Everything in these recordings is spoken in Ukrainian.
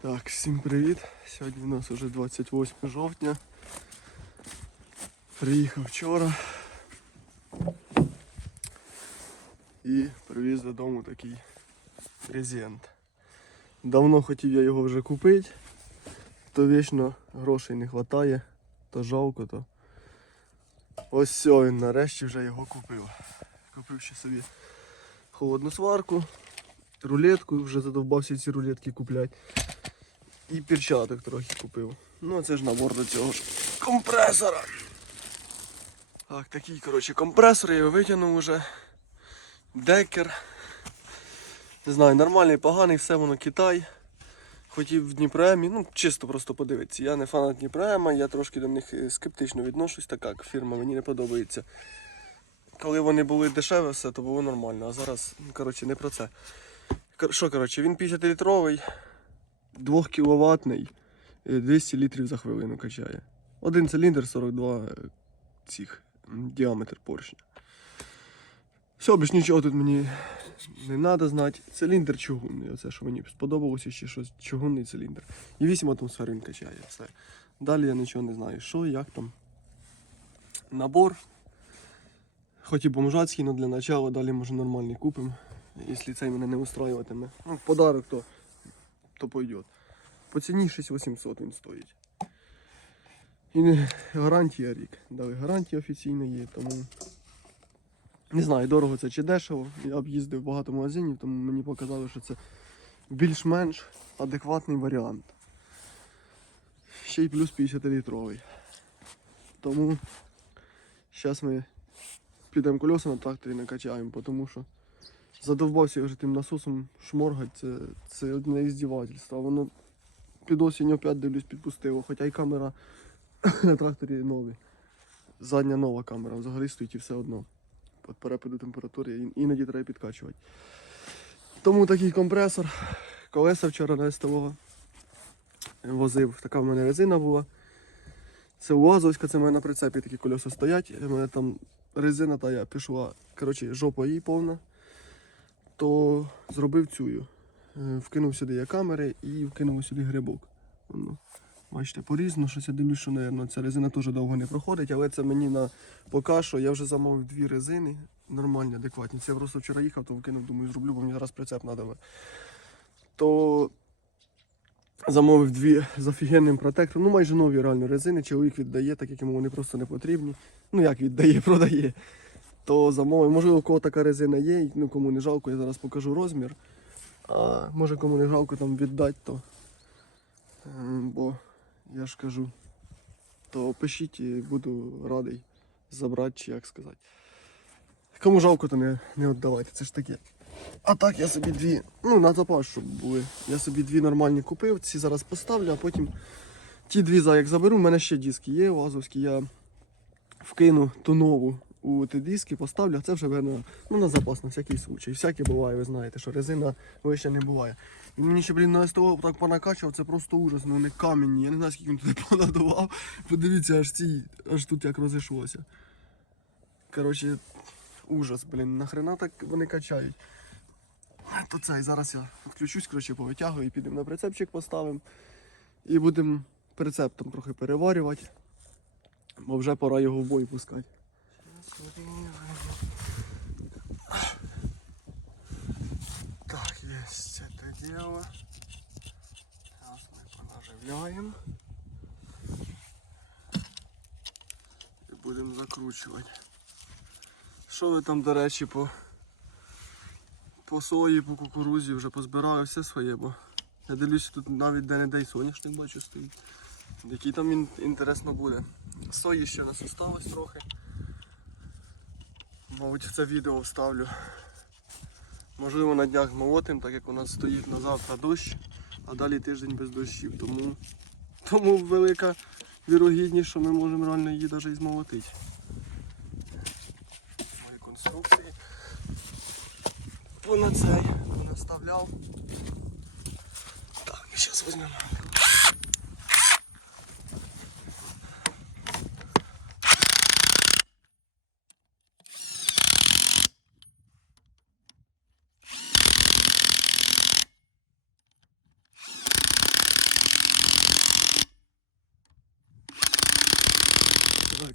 Так, всім привіт. Сьогодні у нас вже 28 жовтня. Приїхав вчора. І привіз додому такий презент. Давно хотів я його вже купити, то вічно грошей не вистачає, то жалко, то. Ось все, він нарешті вже його купив. Купив ще собі холодну сварку, рулетку, вже задовбався ці рулетки купляти. І перчаток трохи купив. Ну, а це ж набор до цього ж компресора. Так, такий, коротше, компресор, я його витягнув уже. Декер. Не знаю, нормальний, поганий, все воно Китай. Хотів в Дніпроемі, ну чисто просто подивитися. Я не фанат Дніпроема, я трошки до них е, скептично відношусь, так як фірма мені не подобається. Коли вони були дешеве, все, то було нормально, а зараз, ну, коротше, не про це. Що, коротше, він 50-літровий, 2 кіловатний, 200 літрів за хвилину качає. Один циліндр 42 е, цих діаметр поршня. Все, більш нічого тут мені не треба знати. Циліндр чугунний, оце що мені сподобалося ще щось чугунний циліндр. І 8 атмосфер він качає. Все. Далі я нічого не знаю. Що, як там. Набор. Хоч і бомжацький, але для начала далі може нормальний купимо. Якщо цей мене не устроюватиме. Ну, в подарок то, то пойдет. По ціні 6800 він стоїть. І не, гарантія рік. Дали гарантія офіційна є, тому не знаю, дорого це чи дешево. Я об'їздив багато магазинів, тому мені показали, що це більш-менш адекватний варіант. Ще й плюс 50-літровий. Тому зараз ми підемо колеса на тракторі накачаємо, тому що задовбався вже тим насосом шморгать, це, це одне іздівательство. Воно під осінь опять дивлюсь підпустило, хоча й камера на тракторі нові. Задня нова камера, взагалі стоїть і все одно. Під перепаду температури іноді треба підкачувати. Тому такий компресор. Колеса вчора на СТО возив. Така в мене резина була. Це УАЗовська, це в мене на прицепі такі колеса стоять. У мене там резина та я пішла. Коротше, жопа її повна. То зробив цю. Е, Вкинув сюди я камери і вкинув сюди грибок. Воно, бачите, порізно, щось я дивлюсь, що, наверно, ця резина теж довго не проходить, але це мені на поки що. Я вже замовив дві резини. Нормальні, адекватні. Це я просто вчора їхав, то вкинув, думаю, зроблю, бо мені зараз прицеп треба. То замовив дві з офігенним протектором. Ну, майже нові реально резини. Чоловік віддає, так як йому вони просто не потрібні. Ну як віддає, продає. То замовив. Можливо, у кого така резина є, ну кому не жалко, я зараз покажу розмір. А може кому не жалко там віддати, то. Бо я ж кажу, то пишіть і буду радий забрати, чи як сказати. Кому жалко, то не, не віддавайте, це ж таке. А так я собі дві, ну на запас, щоб були. Я собі дві нормальні купив, ці зараз поставлю, а потім ті дві за як заберу. У мене ще диски є, вазовські, я вкину ту нову у диски, поставлю, а це вже на, ну, на запас, на всякий случай. Всяке буває, ви знаєте, що резина вище не буває. І мені ще, блін, на СТО так понакачував, це просто ужас, ну вони камінні. Я не знаю, скільки він туди понадував. Подивіться, аж ці, аж тут як розійшлося. Коротше, ужас, блін, нахрена так вони качають. То це, і зараз я відключусь, коротше, повитягую і підемо на прицепчик поставимо. І будемо прицеп трохи переварювати. Бо вже пора його в бой пускати. Так, есть это дело. Сейчас мы понаживляем. І будемо закручувати. Що ви там, до речі, по, по сої, по кукурузі вже позбирали все своє, бо я дивлюся, тут навіть де-не-де й соняшник бачу стоїть. Який там інтересно буде. Сої ще у нас осталось трохи. Мабуть, в це відео вставлю. Можливо на днях молотим, так як у нас стоїть на завтра дощ, а далі тиждень без дощів. Тому, тому велика вірогідність, що ми можемо реально її навіть і змолотити. Мої конструкції. Вона цей наставляв. Так, зараз візьмемо.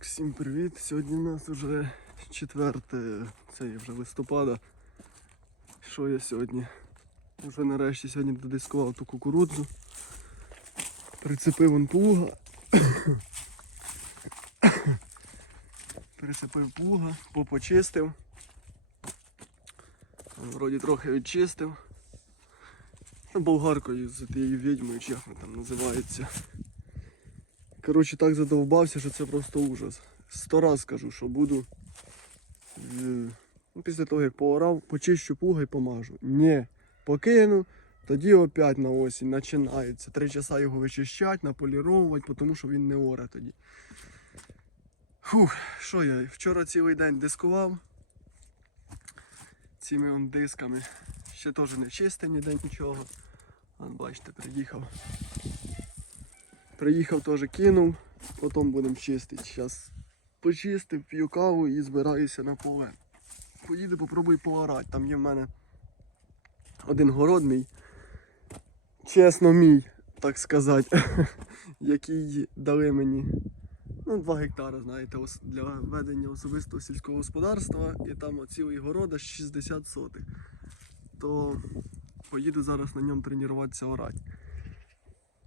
Так, всім привіт. Сьогодні у нас вже 4 це вже листопада. Що я сьогодні? Вже нарешті сьогодні додискував ту кукурудзу. Прицепив он плуга. Прицепив плуга, попочистив. Вроді трохи відчистив. Болгаркою з тією відьмою, чи як вона там називається. Коротше, так задовбався, що це просто ужас. Сто раз кажу, що буду. е, Ну, після того, як поорав, почищу пуга і помажу. Ні, покину, тоді опять на осінь починається. Три часа його вичищати, наполіровувати, тому що він не оре тоді. Фух, що я? Вчора цілий день дискував цими он дисками. Ще теж не чистий ніде нічого. Бачите, приїхав. Приїхав теж кинув, потім будемо чистити. Зараз почистив, п'ю каву і збираюся на поле. Поїду, попробую поорати. Там є в мене один город мій. Чесно, мій, так сказати, який дали мені ну, 2 гектари, знаєте, для ведення особистого сільського господарства. І там цілий город 60 сотих. То поїду зараз на ньому тренуватися орати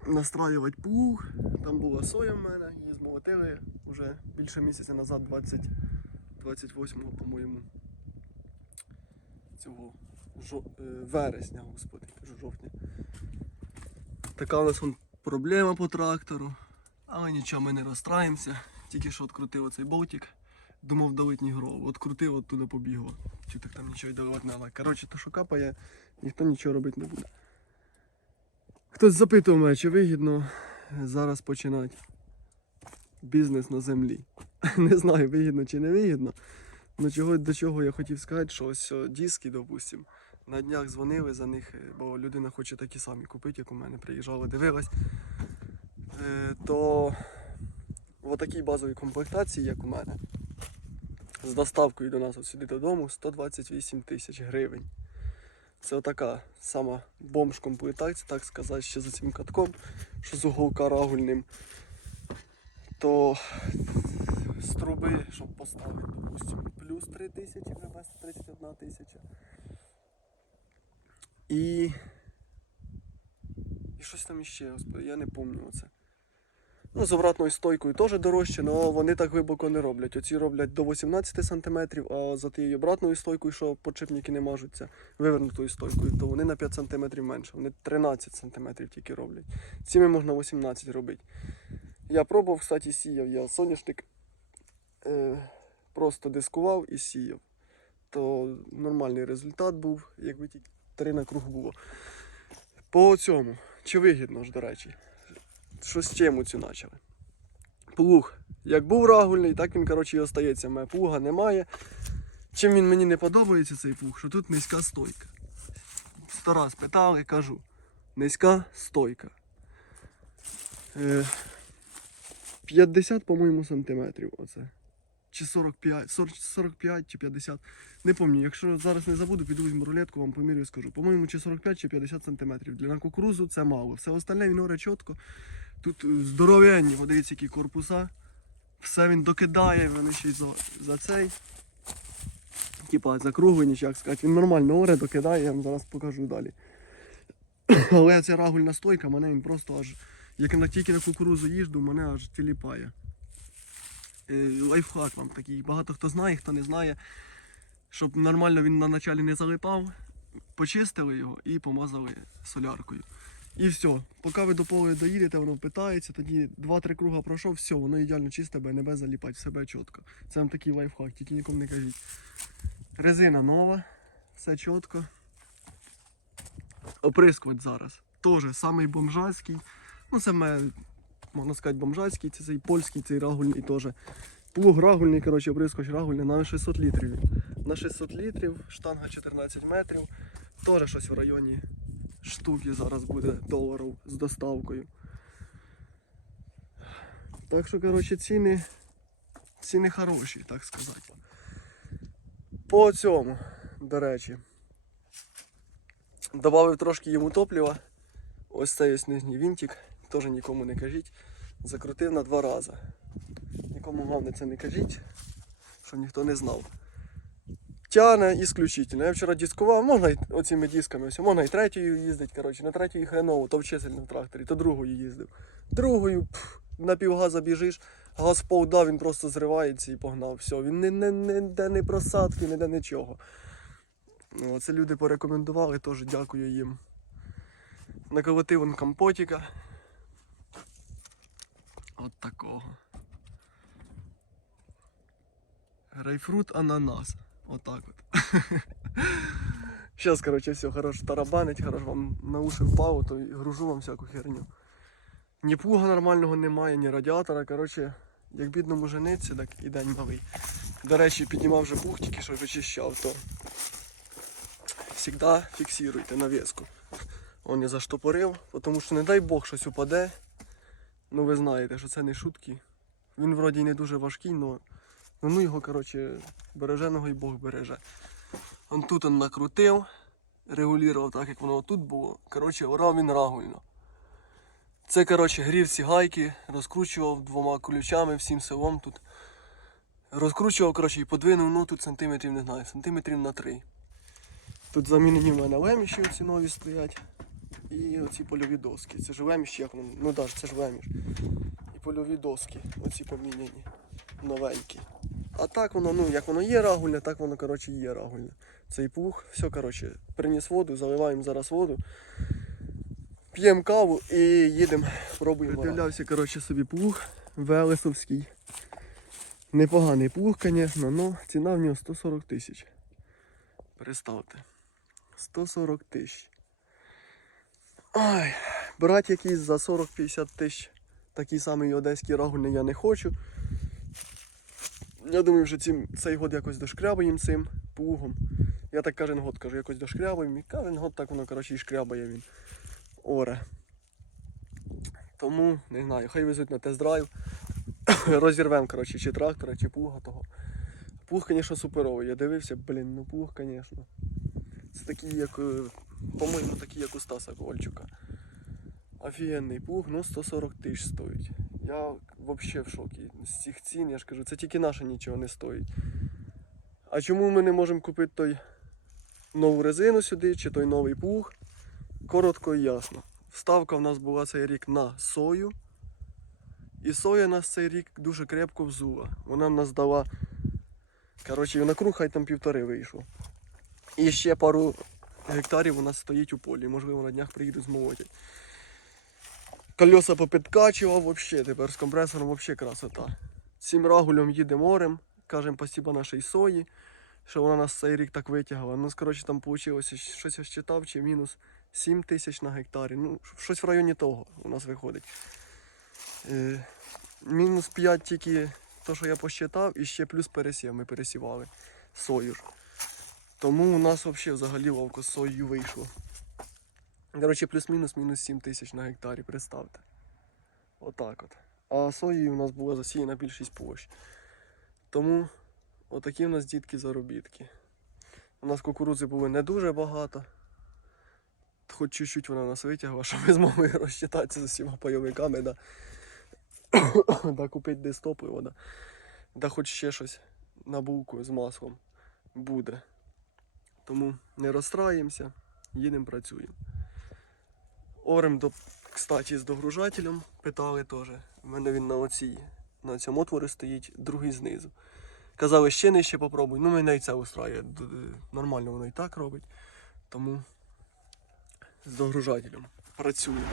настраювати плуг. Там була соя в мене, її змолотили вже більше місяця назад, 20, 28-го, по-моєму. Цього жо, е, вересня, господи, жовтня. Така у нас вон проблема по трактору. Але нічого, ми не розстраємося. Тільки що відкрутив оцей болтик. Думав давить нігров. От крутив, от туди побігло. Чи так там нічого й давати не. Коротше, то що капає, ніхто нічого робити не буде. Хтось запитував мене, чи вигідно зараз починати бізнес на землі. Не знаю, вигідно чи не вигідно. Ну чого до чого я хотів сказати, що ось диски, допустим, на днях дзвонили за них, е, бо людина хоче такі самі купити, як у мене приїжджала, дивилась. Е, То в такій базовій комплектації, як у мене, з доставкою до нас от сюди додому 128 тисяч гривень. Це отака сама бомж-комплектація, так сказати, ще за цим катком, що з уголка рагульним. То з труби, щоб поставити, допустимо, плюс 3 тисячі, ВБС 31 тисяча. І... І щось там іще, я не пам'ятаю оце. Ну, з обратною стойкою теж дорожче, але вони так глибоко не роблять. Оці роблять до 18 см, а за тією обратною стойкою, що подшипники не мажуться, вивернутою стойкою, то вони на 5 см менше. Вони 13 см тільки роблять. Цими можна 18 робити. Я пробував, кстати, сіяв. Я соняшник е, просто дискував і сіяв. То нормальний результат був, якби тільки три на круг було. По цьому, чи вигідно ж, до речі що з чим цю почали. Плуг. Як був рагульний, так він коротше, і остається. У мене плуга немає. Чим він мені не подобається, цей плуг, що тут низька стойка. Сто раз питали, кажу. Низька стойка. Е, 50, по-моєму, сантиметрів оце. Чи 45, 40, 45 чи 50. Не пам'ятаю, якщо зараз не забуду, піду візьму рулетку, вам помірю і скажу. По-моєму, чи 45 чи 50 сантиметрів. Для на кукурузу це мало. Все остальне він оре чітко. Тут е, здоровенні, подивіться, які корпуса. Все він докидає, вони ще й за, за цей. Типа закруглені, як сказати. Він нормально оре докидає, я вам зараз покажу далі. Але ця рагульна стойка, мене він просто аж. Як на тільки на кукурузу їжджу, мене аж тіліпає. Е, лайфхак вам такий. Багато хто знає, хто не знає. Щоб нормально він на началі не залипав, почистили його і помазали соляркою. І все. Поки ви до поля доїдете, воно питається, тоді 2-3 круга пройшов, все, воно ідеально чисте, без заліпать, себе чітко. Це вам такий лайфхак, тільки нікому не кажіть. Резина нова, все чітко. Оприскувач зараз. Теж самий бомжацький. Ну, це мене, можна сказати, бомжацький, це цей польський, цей рагульний теж. Плуг рагульний, коротше, оприскувач рагульний на 600 літрів. На 600 літрів, штанга 14 метрів. Теж щось в районі штуки зараз буде доларів з доставкою. Так що, коротше, ціни, ціни хороші, так сказати. По цьому, до речі, Добавив трошки йому топлива. Ось цей ось нижній вінтик, теж нікому не кажіть. Закрутив на два рази. Нікому головне це не кажіть, щоб ніхто не знав. Тяне ісключительно. Я вчора дискував, можна і оціми дисками, все, можна і третьою їздити, коротше, на третій хреново, то вчительно в тракторі, то другою їздив. Другою пф, на півгаза біжиш, газ пов дав, він просто зривається і погнав. Все, він не, не, не, де не просадки, не де нічого. Ну, Це люди порекомендували, теж дякую їм. Наколотив он компотіка. От такого. Грейпфрут ананас. Отак от. Сейчас, короче, все, хорош тарабанить, хорош вам на уші впало, то й гружу вам всяку херню. Ні плуга нормального немає, ні радіатора. Коротше, як бідному жениться, так і день малий. До речі, піднімав вже плуг, тільки що вичищав, то завжди фіксуйте навіску. Он я заштопорив, тому що не дай Бог щось упаде. Ну ви знаєте, що це не шутки. Він вроді не дуже важкий, але ну, ну його, коротше, береженого і Бог береже. Он тут он накрутив, регулював так, як воно тут було. Коротше, орав він рагульно. Це, коротше, грів ці гайки, розкручував двома ключами всім селом тут. Розкручував, коротше, і подвинув, ну тут сантиметрів, не знаю, сантиметрів на три. Тут замінені в мене леміші оці нові стоять. І оці польові доски. Це ж леміш, як воно? Ну так, це ж леміш. І польові доски, оці поміняні, новенькі. А так воно, ну як воно є рагульне, так воно коротше є рагульне. Цей пух, все, коротше, приніс воду, заливаємо зараз воду. П'ємо каву і їдемо, пробуємо. Придивлявся, коротше, собі плуг Велесовський. Непоганий плуг, звісно, але ціна в нього 140 тисяч. Представте. 140 тисяч. Ай, брати якийсь за 40-50 тисяч такий самий одеський рагульний я не хочу. Я думаю, що цим, цей год якось дошкрябаємо цим плугом. Я так кожен год кажу, якось дошкрябаємо. І кожен год так воно коротше, і шкрябає він. Оре. Тому, не знаю, хай везуть на тест-драйв. Розірвемо, коротше, чи трактора, чи плуга того. Плуг, звісно, суперовий. Я дивився, блін, ну плуг, звісно. Це такий, як, е, по-моєму, такий, як у Стаса Ковальчука. Офігенний плуг, ну 140 тисяч стоїть. Я взагалі в шокі. З цих цін, я ж кажу, це тільки наше нічого не стоїть. А чому ми не можемо купити той нову резину сюди, чи той новий плуг? Коротко і ясно. Вставка в нас була цей рік на сою. І соя нас цей рік дуже крепко взула. Вона нас дала. Коротше, на круг хай там півтори вийшло. І ще пару гектарів у нас стоїть у полі. Можливо, на днях приїдуть змолотять. Колеса попідкачував, взагалі, тепер з компресором взагалі красота. Цим рагулем їде морем, кажемо спасибо нашій сої, що вона нас цей рік так витягла. Ну, коротше, там вийшло, щось я считав, чи мінус 7 тисяч на гектарі. Ну, щось в районі того у нас виходить. Е, мінус 5 тільки то, що я посчитав, і ще плюс пересів. Ми пересівали сою. Тому у нас взагалі взагалі ловко з соєю вийшло. Коротше, плюс-мінус мінус 7 тисяч на гектарі, представте. Отак от. А сої у нас була засіяна більшість площ. Тому отакі в нас дітки заробітки. У нас кукурудзи було не дуже багато. Хоч чуть-чуть вона нас витягла, щоб ми змогли розчитатися з усіма пайовиками, да, да купити десь топливо, да. да хоч ще щось на булку з маслом буде. Тому не розстраємося, їдемо працюємо. Орем, до, кстати, з догружателем питали теж. У мене він на оцій, на цьому отворі стоїть, другий знизу. Казали, ще нижче попробуй. Ну, мене і це устраює. Нормально воно і так робить. Тому з догружателем працюємо.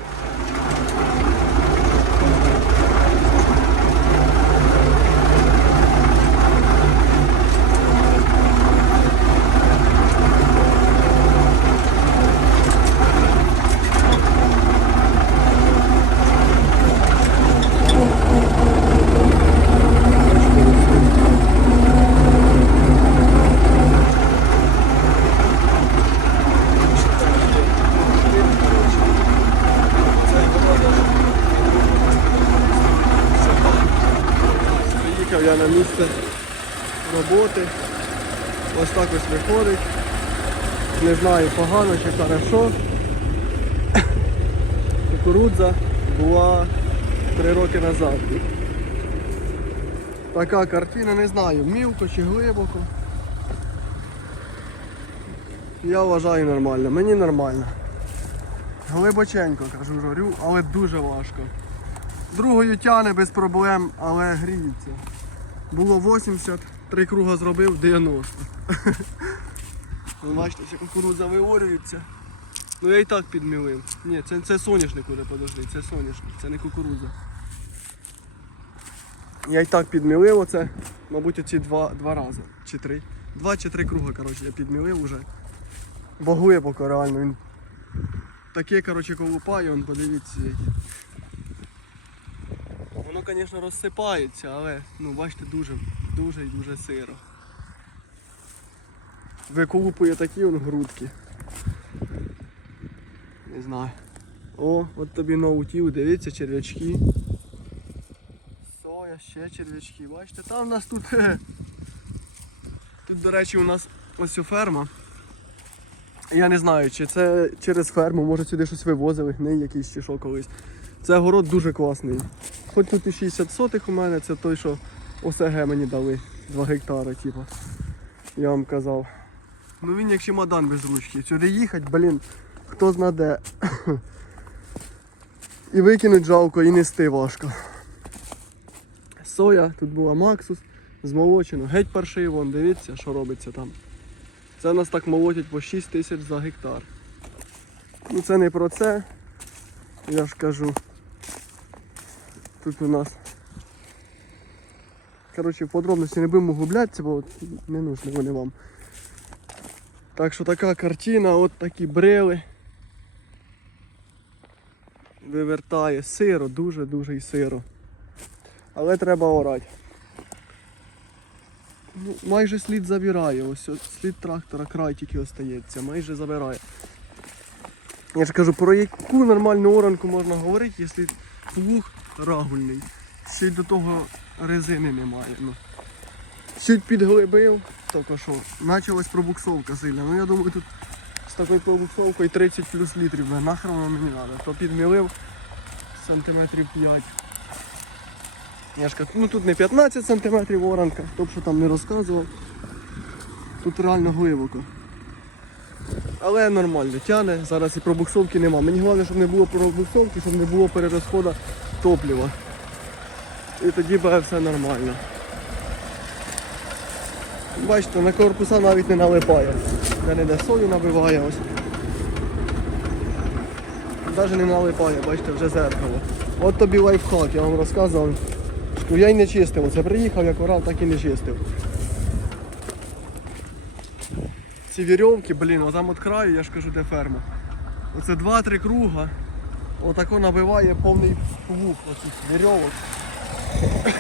Приїхав я на місце роботи. Ось так ось виходить. Не знаю, погано чи хорошо. Кукурудза була три роки назад. Така картина, не знаю, мілко чи глибоко. Я вважаю нормально, мені нормально. Глибоченько, кажу, жорю, але дуже важко. Другою тяне без проблем, але гріється. Було 80, три круга зробив 90. Ви бачите, що кукурудза виорюється. Ну я і так підмілив. Ні, це, це соняшник уже, подожди, це соняшник, це не кукурудза. Я і так підмілив оце, мабуть, оці два, два рази. Чи три. Два чи три круга, коротше, я підмілив уже. Бо глибоко реально. Він таке, коротше, колупає, он подивіться. Воно, звісно, розсипається, але ну бачите, дуже, дуже і дуже сиро. Виколупує такі он грудки. Не знаю. О, от тобі ноутів, дивіться, черв'ячки. Соя, ще черв'ячки. Бачите, там у нас тут. Тут, до речі, у нас ось ферма. Я не знаю, чи це через ферму, може сюди щось вивозили, гний якийсь чи що колись. Це город дуже класний. Хоч тут і 60 сотих у мене, це той, що ОСГ мені дали. 2 гектари, типу. Я вам казав. Ну він як чемодан без ручки. Сюди їхати, блін, хто зна де. І викинуть жалко, і нести важко. Соя, тут була Максус, змолочено. Геть паршиво, вон, дивіться, що робиться там. Це нас так молотять по 6 тисяч за гектар. Ну це не про це. Я ж кажу. Тут у нас. Коротше, в подробності не будемо углублятися, бо не нужно вони вам. Так що така картина, от такі брили. Вивертає сиро, дуже-дуже і сиро. Але треба орати. Ну, майже слід забирає, ось слід трактора край тільки остається, майже забирає. Я ж кажу, про яку нормальну оранку можна говорити, якщо плуг рагульний. Ще й до того резини немає. Ну. Чуть підглибив, тільки що, почалась пробуксовка сильна. Ну я думаю, тут з такою пробуксовкою 30 плюс літрів, нахрен воно мені треба. То підмілив сантиметрів 5. Я ж кажу, ну тут не 15 сантиметрів оранка, хто що там не розказував. Тут реально глибоко. Але нормально, тяне, зараз і пробуксовки нема. Мені головне, щоб не було пробуксовки, щоб не було перерозходу топлива. І тоді буде все нормально. Бачите, на корпуса навіть не налипає. Де не де сою набиває ось. Навіть не налипає, бачите, вже зеркало. От тобі лайфхак, я вам розказував. Ну я й не чистив. Оце приїхав, як орав, так і не чистив. Ці вірьовки, блін, отам от краю, я ж кажу, де ферма. Оце 2-3 круга. Отако набиває повний плуг оцих вірьовок.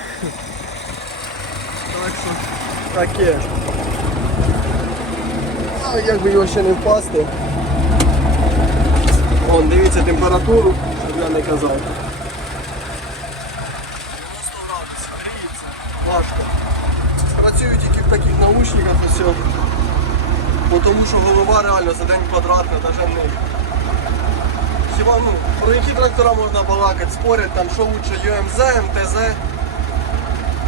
так що таке. А як би його ще не впасти. Вон, дивіться температуру, щоб я не казав. 90 градусів, гріється, важко. Працюю тільки в таких наушниках ось. Бо тому що голова реально за день квадратна, навіть не. Хіба ну, про які трактора можна балакати, спорять там, що лучше ЮМЗ, МТЗ.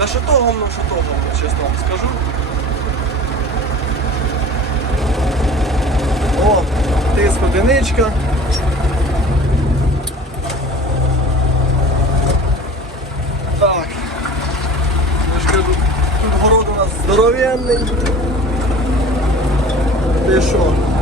Та що то гомно, що то гомно, чесно вам скажу. О, тиск одиничка. Так. Я ж кажу, тут город у нас здоровенний. Ти що?